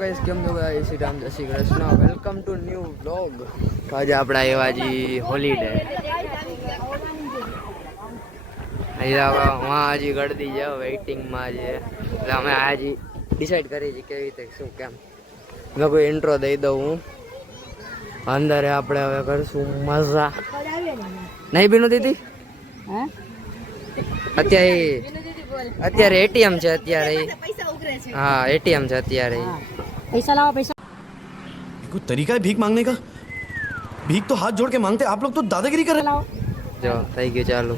Guys, કેમ છો બધા? શ્રી રામ, જય Shri Krishna, welcome to new vlog. આજે આપણા એવા જી હોલીડે અહીંયા હજી ગળદી છે, વેઇટિંગમાં છે. એટલે અમે આજે ડિસાઈડ કરી છે કેવી રીતે શું કેમ. મેં કોઈ ઇન્ટ્રો દઈ દઉં હું. અંદર આપણે હવે કરશું મજા. નહીં બીનું દીદી? અત્યારે એટીએમ છે અત્યારે. હા એટીએમ છે અત્યારે. पैसा लाओ पैसा कोई तरीका है भीख मांगने का? भीख तो हाथ जोड़ के मांगते, आप लोग तो दादागिरी कर रहे लाओ જો થઈ ગયું ચાલુ.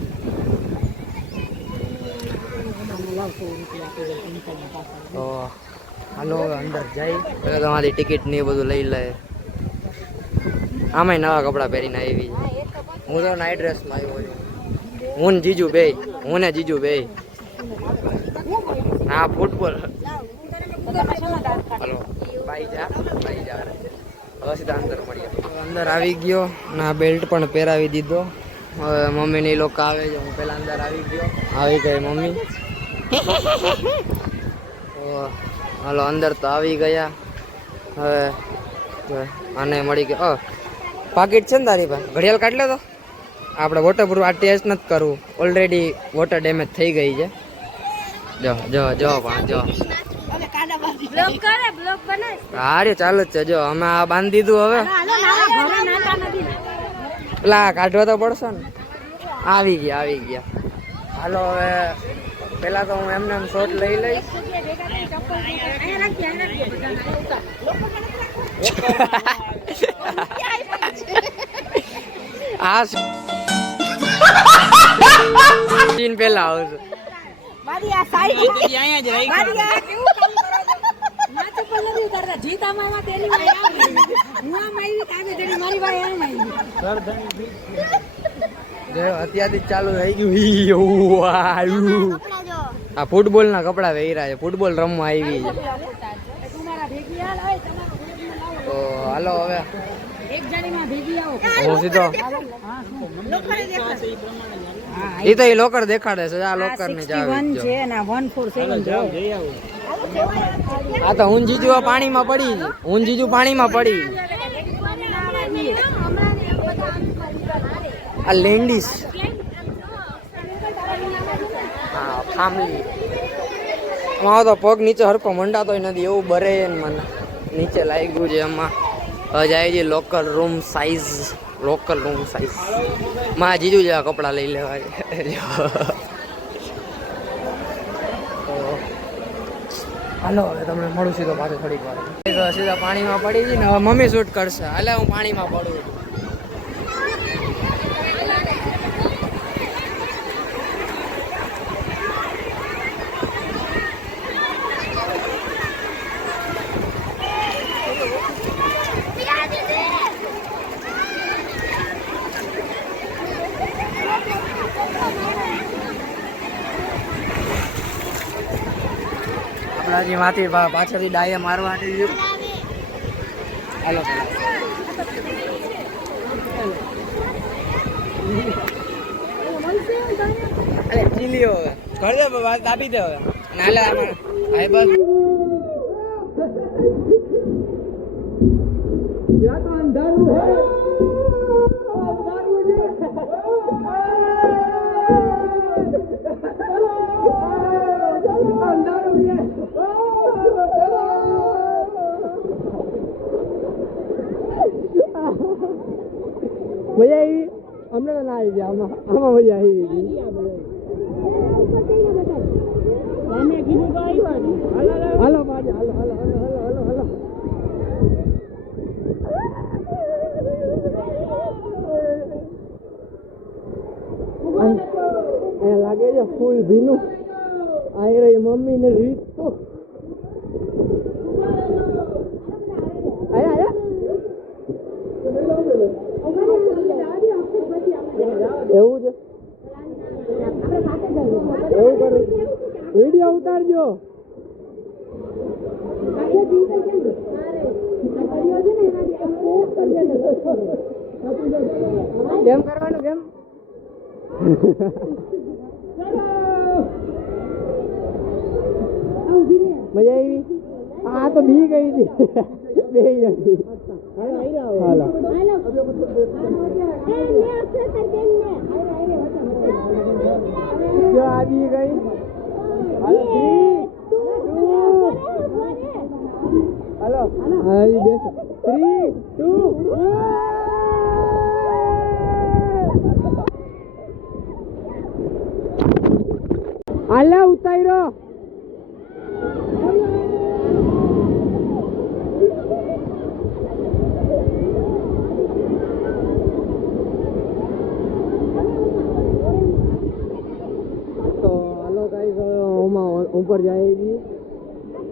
તો હાલો હવે અંદર જઈ તમારી ટિકિટ ને એ બધું લઈ લે. આમાંય નવા કપડાં પહેરીને આવી. હું તો નાઇટ ડ્રેસમાં આવ્યો છું. હું ને જીજુ બે. હા ફૂટબોલ. હલો ભાઈ જા. હવે સીધા અંદર મળીએ. અંદર આવી ગયો ના બેલ્ટ પણ પહેરાવી દીધો. હવે મમ્મી ને લોકો આવે છે. હું પેલા અંદર આવી ગયો. આવી ગઈ મમ્મી. હાલો અંદર તો આવી ગયા. હવે આને મળી ગયો. પાકીટ છે ને તારી પાસે? ઘડિયાળ કાઢ લે તો. આપણે વોટરપ્રૂફ આ ટેસ્ટ નથી કરવું. ઓલરેડી વોટર ડેમેજ થઈ ગઈ છે. જો પણ જો હારે ચાલુ જ છે. જો અમે આ બાંધી દીધું. હવે પેલા કાઢવા તો પડશે ને. આવી ગયા. હાલો હવે પેલા તો હું એમને શોટ લઈ લઈશ. આ સીન પેલા આવશે. અત્યારથી ચાલુ થઈ ગયું. આ ફૂટબોલ ના કપડા પહેર્યા છે. ફૂટબોલ રમવા આવી છે. તો હાલો હવે હું સીધો. એ તો એ લોકર દેખાડે છે. આ લોકર ની ચાવી છે. આ તો હું જીજુ પાણીમાં પડી. આ લેન્ડીસ હા ફામલી. મારો તો પગ નીચે હરકો મંડાતો નથી. એવું બરે ને મને નીચે લાગ્યું છે. એમાં જાય છે લોકલ રૂમ સાઇઝ માં જીજુ જેવા કપડાં લઈ લેવા છે. હાલો હવે તમને મળું સીધો પાછો થોડીક વાર. સીધા પાણીમાં પડી ગઈ ને હવે મમ્મી શૂટ કરશે. હાલે હું પાણીમાં પડું. આપણાજી માંથી પાછળથી ડાયે મારવા હાલો ચીલીઓ કર દે વાત આપી દે હવે. નાલે ભાઈ બસ યા તો અંધારું હે. મજા આવી. અમને તો ના આવી ગયા. આમાં મજા આવી ગઈ. હાલો પાછા હાલો. અહીંયા લાગે છે ફૂલ ભીનું. આવી રહી મમ્મી ને રીત તો એવું છે. એવું કરું. વિડીયો ઉતારજો. કેમ કરવાનું કેમ? મજા આવી. આ તો બી ગઈ હતી બે જણી હાલો જો આ બી ગઈ હાલો 3 2 હાલો આવી બેસો 3 2 હાલો ઉતાર્યો ऊपर जाएगी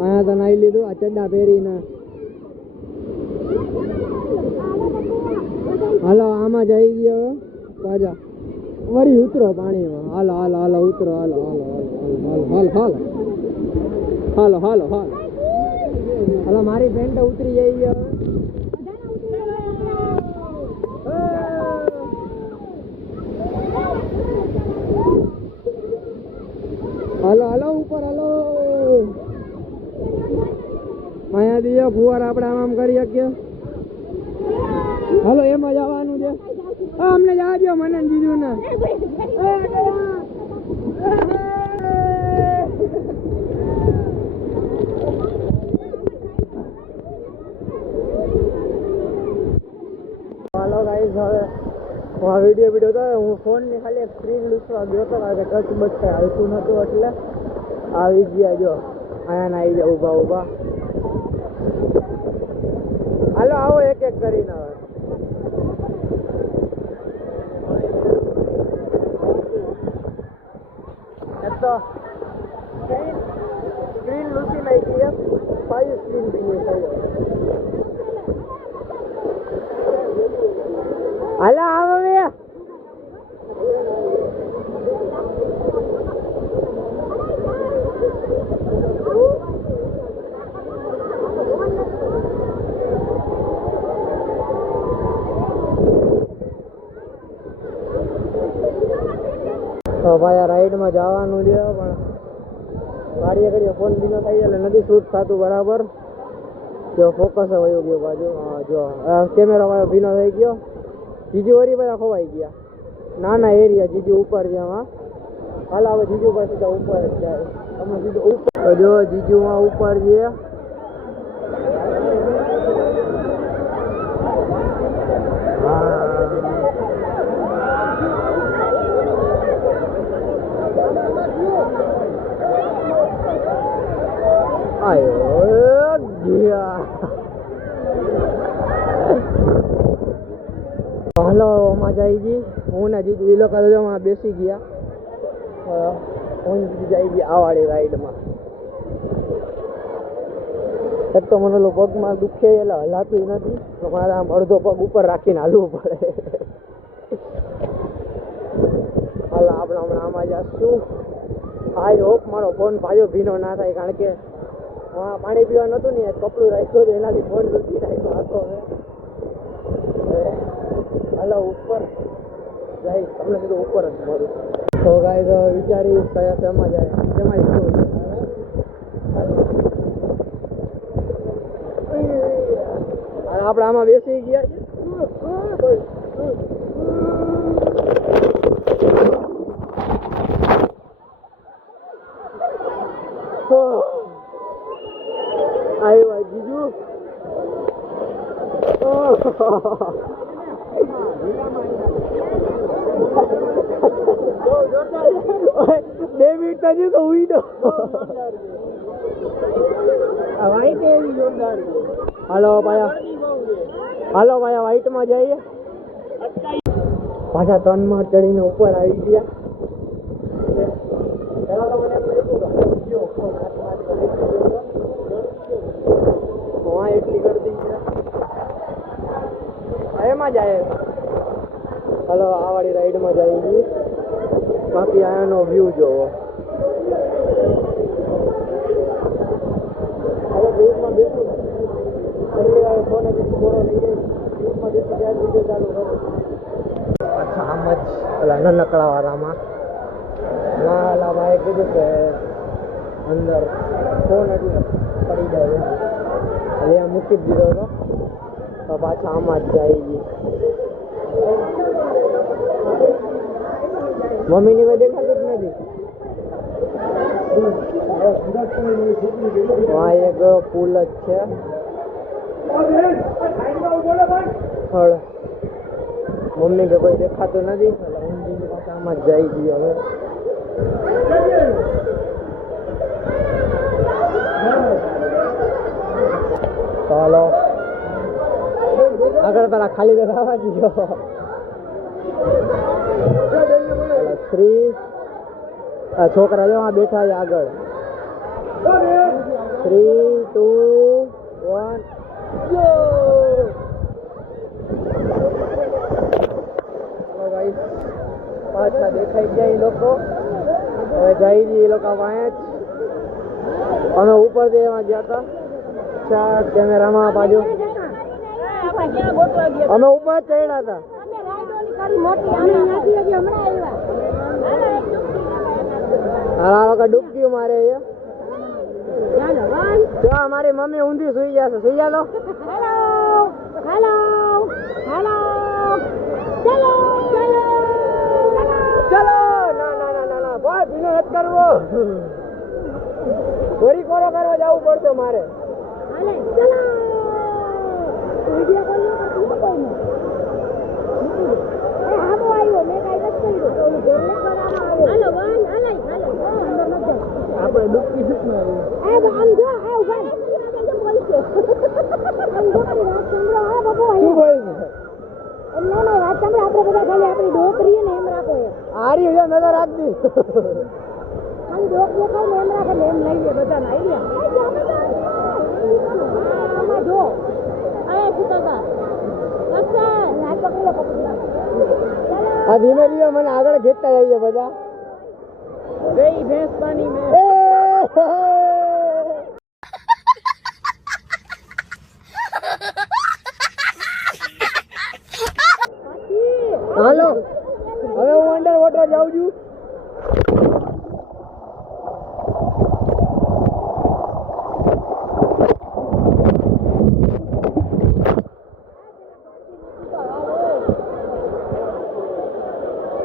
आया तो नहीं लीधु आ चड्डा પહેરી ના હાલો આમાં જઈ ગયો પાછા વળી ઉતરો પાણીમાં હાલો હાલો હાલો ઉતરો હાલો હાલો હાલો હાલો હાલો હાલો હાલો હાલો હાલો મારી પેન્ટ ઉતરી જઈ ગયો હાલો હાલો ઉપર હાલો અહીંયા દીજો ફુવાર આપણે આમ કરી શકીએ હાલો એમાં જવાનું છે અમને જવા દો મને દીધું ને હાલો ગાઈસ હવે આ વિડીયો તો હું ફોનની ખાલી એક સ્ક્રીન લૂસવા ગયો હતો કારણ કે ટચ બચ કઈ હાલતું નહોતું એટલે આવી ગયા જો અહીંયા આવી જાવ ઊભા ઊભા હાલો આવો એક એક કરીને હવે એક તો સ્ક્રીન લૂસી નાખી એક પાછી સ્ક્રીન બીજી થઈ હાલો આવો બે તો ભાઈ આ રાઈડમાં જવાનું છે પણ ગાડીએ ઘડીએ ફોન બીનો થઈ જાય એટલે નથી શૂટ થતું બરાબર જો ફોકસ વયો ગયો બાજુ જો કેમેરા વાળો ભીનો થઈ ગયો જીજુ વરી બધા ખોવાઈ ગયા નાના એરિયા જીજુ ઉપર છે આમાં હાલ હવે જીજુ પર સીધા ઉપર જ જાય અમે સીધું ઉપર તો જો જીજુમાં ઉપર છે આયો ગયા હાલો માં જાય જી હું ને જીજુ એ લોકો તો બેસી ગયા હું જાય ગયા આ વાળી રાઈડમાં એક તો મને પગમાં દુખે એટલે હલાતું નથી તો મારે આમ અડધો પગ ઉપર રાખીને હાલવું પડે હાલો આપણે હમણાં આમાં જશું આઈ હોપ મારો ફોન પાછો ભીનો ના થાય કારણ કે પાણી પીવા નતું ને કપડું રાખ્યું હતું એનાથી ફોન લૂસી રાખ્યો હતો હાલો ઉપર જાય તમને સીધું ઉપર જ મળું તો ગાય તો વિચારી કયા શેમાં જાય શેમાં શું અને આપણે આમાં બેસી ગયા આવ્યા જીજુ બે મિનિટ હજી તો ઉઈડો હાલો ભાયા વ્હાઈટમાં જઈએ પાછા 3 માં ચડીને ઉપર આવી ગયા એટલી ગરદી છે એમાં જાય હાલો આ વાળી રાઈડમાં જઈએ બાકી આનો વ્યૂ જોવો હવે વ્યૂમાં બેસું છેલ્લી વાર ફોન થોડો લઈ જાય વ્યૂમાં બેસું ત્યાં વિડીયો ચાલુ કરો અચ્છા આમ જ ઓલા નનકડાવાળામાં ના ભાઈ કીધું કે અંદર ફોન એટલે પડી જાય અહીંયા મૂકી જ દીધો હતો તો પાછા આમાં જ જાય ગઈ. મમ્મીની કોઈ દેખાતું જ નથી. આ એક પુલ જ છે. હળ મમ્મી કે કોઈ દેખાતું નથી એટલે ઊંધીની પાછા આમાં જ જાય ગઈ હવે. ચાલો આગળ પેલા ખાલી બેઠા દીધો. શ્રી આ છોકરા જો આ બેઠા છે આગળ. 3, 2, 1 go. ચલો ગાઈસ પાછા દેખાઈ ગયા એ લોકો. હવે જાય છે એ લોકો વાંચ. અમે ઉપરથી એમાં ગયા હતા ચાર કેમેરામાં બાજુ અમે ઉપર ચડ્યા હતા. હા લોકો ડૂબકી મારે છે. જો અમારી મમ્મી ઊંધી સુઈ જશે. સુઈ જા તો. ચલો ના ના ના ના ના બોલ ભીનો નથી કરવો. ગોરી કોરો કરવા જવું પડશે મારે. આપણે ડૂબકી શું આરી મેં તો રાખ દી. આ ધીમે ધીમે મને આગળ ખેંચતા જઈએ બધા. ગઈ ભેંસ પાણી મેં. હાલો હવે હું અંડર વોટર જાઉં છું.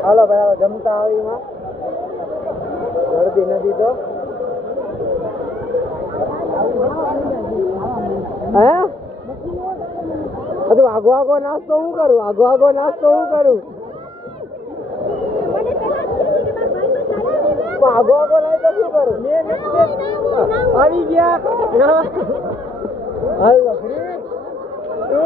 હાલો ભાઈ જમતા આવીમાં વળતી નથી તો હે બધું આગો આગો નાસ્તો હું કરું. આગો આગો નાસ્તો હું કરું. આગો આગો લાવી તો શું કરું. આવી ગયા. હાલો 3, 2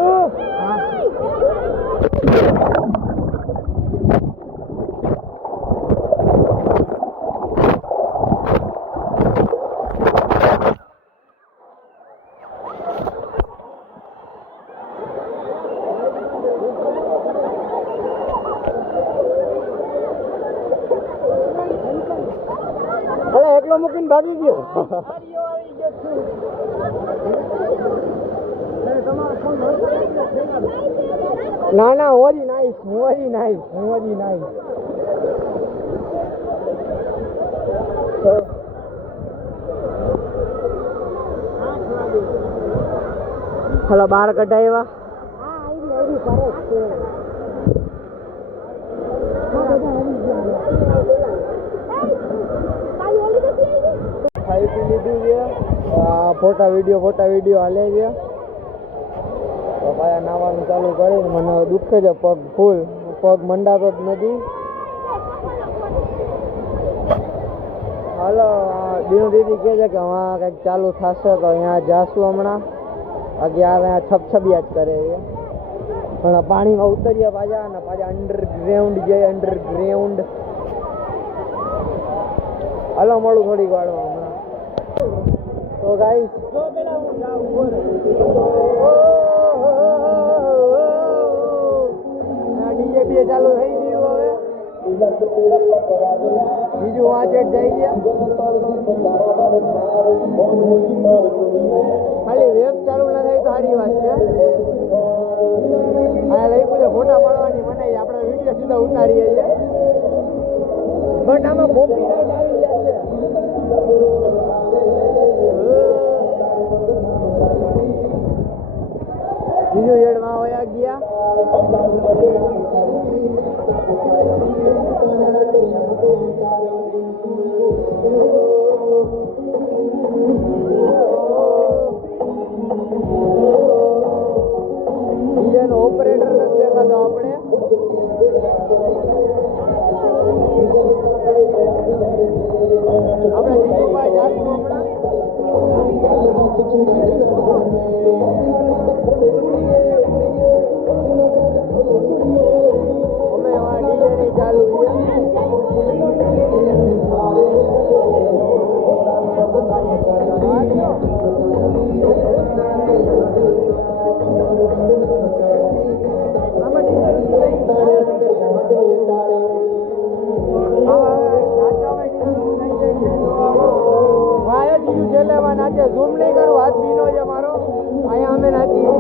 એકલો મૂકીને ભાગી ગયો. ના ના હોરી નાઈસ હોરી નાઈસ હોરી નાઈસ. હલો બહાર કઢાવ્યા. ખાઈ પી લીધું છે. ફોટા વિડીયો હાલે છે. તો પાછા નાવાનું ચાલુ કરીને મને દુખે છે પગ ફૂલ. પગ મંડાતો જ નથી. હાલો દીનુ દીદી કહે છે કે હા કંઈક ચાલુ થશે તો અહીંયા જાશું હમણાં. બાકી અહીંયા છબછબિયા જ કરે છે. પણ પાણીમાં ઉતરીએ પાછા અને પાછા અંડરગ્રાઉન્ડ જઈએ. અંડરગ્રાઉન્ડ હાલો મળું થોડીક વારમાં હમણાં. તો ગાઈસ ડીજે બી ચાલુ થઈ ગયું. હવે બીજું વાંચે જઈએ. ખાલી વેબ ચાલુ ના થાય તો સારી વાત છે. આ લઈ પૂછે ફોટા પાડવાની મનાઈ. આપણે વિડીયો સીધા ઉતારીએ છીએ. બટ આમાં કોપીરાઈટ આવી જશે. બીજું ઝેડમાં વયા ગયા. બીજાનો ઓપરેટર નથી દેખાતો આપણે. આપણે જીતુભાઈ જાતનું હમણાં અમે એમાં ડીજે ની ચાલુ છે. નાચે ઝૂમ નહીં કરું, હાથ ભીનો છે મારો. અહીંયા અમે નાચીએ.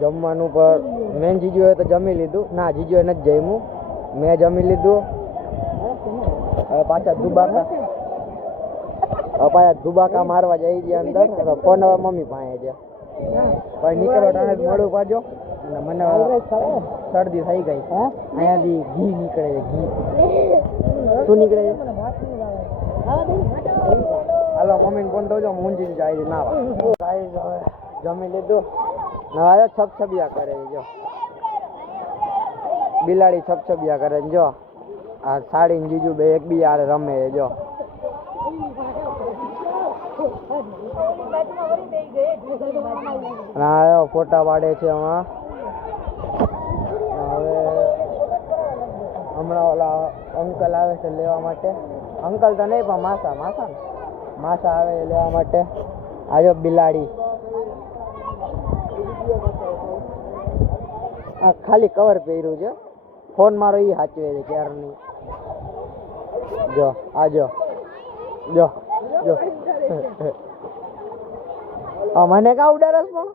જમવાનું પર મેન જીજુએ તો જમી લીધું. ના, જીજુએ નથી જમ્યું, મેં જમી લીધું. હવે પાછા ધુબાકા મારવા જઈ ગયા અંદર. ફોન હવે મમ્મી પાસે છે. ભાઈ નીકળો ટાણે મળું પાછો. મને શરદી થઈ ગઈ. અહીંયાથી ઘી નીકળે છે. ઘી શું નીકળે છે? હાલો મમ્મીને ફોન દઉં છું, ઊંઘી જાય છે નાવા. હવે જમી લીધું. નવા છપછબિયા કરે છે. જો બિલાડી છપછબિયા કરે છે. જો આ સાડી ને જીજુ બે એકબીજા રમે છે. જો હા ફોટા પાડે છે હમણાં. હવે હમણાં ઓલા અંકલ આવે છે લેવા માટે. અંકલ તો નહીં પણ માસા આવે છે લેવા માટે. આજો બિલાડી. આ ખાલી કવર પહેર્યું છે. ફોન મારો એ સાચવે છે ક્યારની. જો આ જો જો જો મને કા ઉડાડસ પણ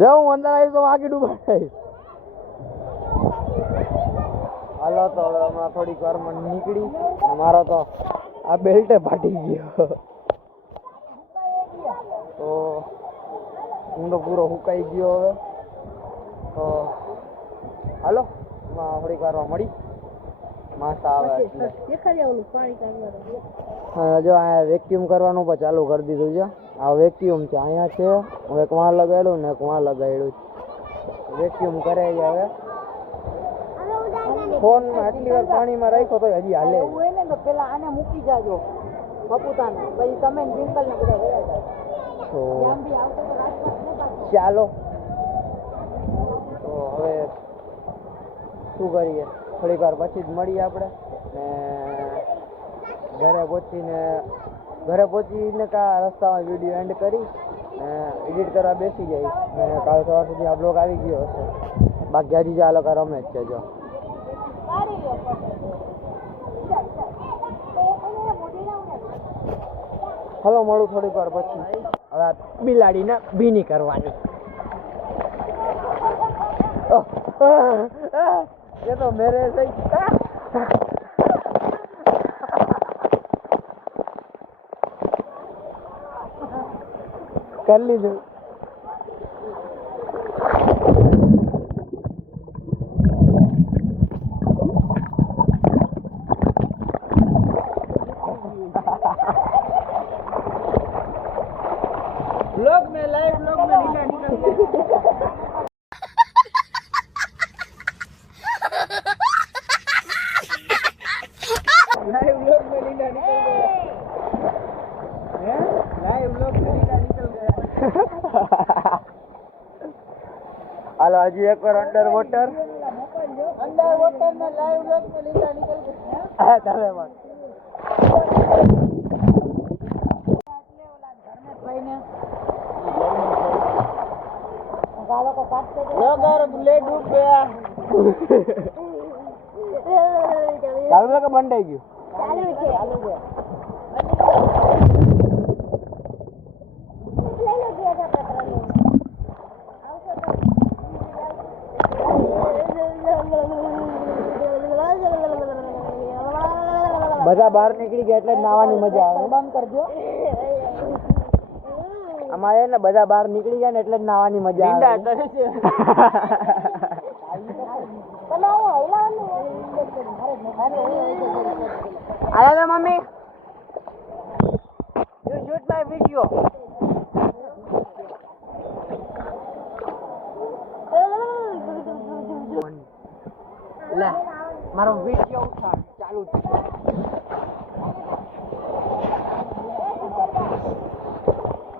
જો હું અંદર આવીશ તો આગળ ડૂબાડીશ. હાલો તો હવે હમણાં થોડીક વારમાં નીકળી. મારો તો આ બેલ્ટે ફાટી ગયો. તો હું તો પૂરો હુકાઈ ગયો હવે. તો હાલો થોડીક વારમાં મળી. માસા આવે જો અહીંયા વેક્યુમ કરવાનું પણ ચાલુ કરી દીધું છે. આ વેક્યુમ છે અહીંયા છે. હું એક વાં લગાડ્યું ને એક વાં લગાડ્યું. વેક્યુમ કરે છે હવે. ફોન આટલી વાર પાણીમાં રાખ્યો તો હજી હાલે. પેલા આને મૂકી જાજો બપુતાને, પછી તમે ડિમ્પલ ને બધા ગયા ચાલો તો હવે શું કરીએ, થોડીક વાર પછી જ મળીએ આપણે. ને ઘરે પહોંચીને કા રસ્તામાં વિડીયો એન્ડ કરી એડિટ કરવા બેસી જઈશ. ને કાલ સવાર સુધી આ બ્લોગ આવી ગયો હશે. બાકી હજી જ આ લોકો રમે જ છે. જો હલો મળું થોડીક વાર પછી. હવે આ બિલાડીને ભીની કરવાની. એ તો મેરે કરી લીધું. ब्लॉग में लाइव ब्लॉग में नीला निकल गया. लाइव ब्लॉग में नीला निकल गया. लाइव ब्लॉग में नीला निकल गया. હાલો હજી એકવાર અંડર વોટર. અંડર વોટર में लाइव लोग में लीला निकल गए હા તમે પણ. गालों को काटते थे अगर बुले डूब गया ચાલુ કે બંધ થઈ ગયું? चालू છે બધા બહાર નીકળી ગયા એટલે જ નાવાની મજા આવે. બંધ કરજો અમારે ને બધા બહાર નીકળી ગયા ને એટલે જ નાવાની મજા આવે. તમે આયા આયા તો mummy you shoot my video. લે મારો વિડિયો ઉઠાડ ચાલુ છે.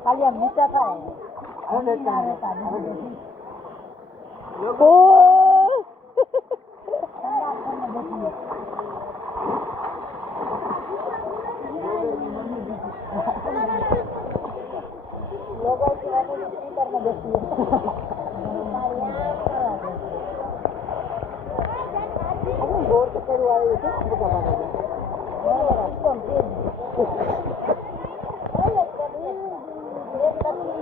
ખાલી આમ નીચા થાય लोगों की वाली स्पीकर में देखिए अरे गोर तो करू आए थे बुका बाबा एकदम तेज एक तकली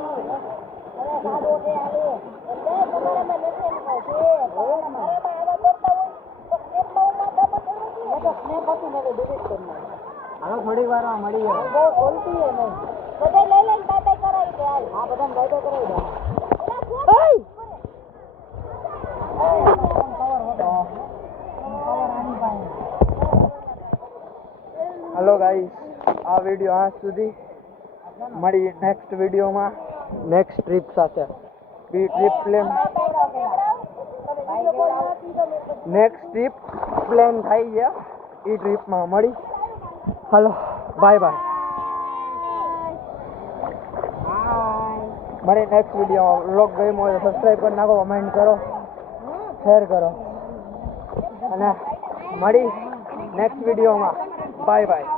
अरे साडो के आले એટલે તમારે મને નથી એમ કહું છે તમારે આવા કરતા હોય તો સ્નેપમાં માથા પર ચડવું છે તો સ્નેપ હતી ને ડિલીટ કરી નાખ. હાલો થોડી વારમાં મળી જાય. બહુ બોલતી હે નહીં બધે લઈ લઈને બાય બાય કરાવી દે હાલ હા બધાને બાય બાય કરાવી દે હલો ગાઈસ, આ વિડીયો આજ સુધી. મળી નેક્સ્ટ વિડીયોમાં નેક્સ્ટ ટ્રીપ સાથે. બી trip plan next trip plan થઈ ગયા એ ટ્રીપમાં મળી. Hello bye bye. મળી નેક્સ્ટ વિડીયોમાં. વ્લોગ ગમ્યો હોય તો સબસ્ક્રાઈબ કરી નાખો, કમેન્ટ કરો, શેર કરો અને મળી નેક્સ્ટ વિડીયોમાં. Bye bye.